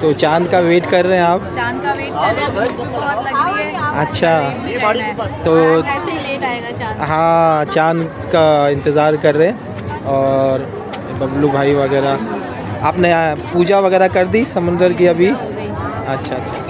तो चांद का वेट कर रहे हैं आप? चांद का वेट कर रहे हैं, भूख बहुत लग रही है। अच्छा, तो ऐसे ही लेट आएगा चांद। हाँ, चांद का इंतज़ार कर रहे हैं। और बबलू भाई वगैरह, आपने पूजा वगैरह कर दी समुंदर की अभी? अच्छा अच्छा।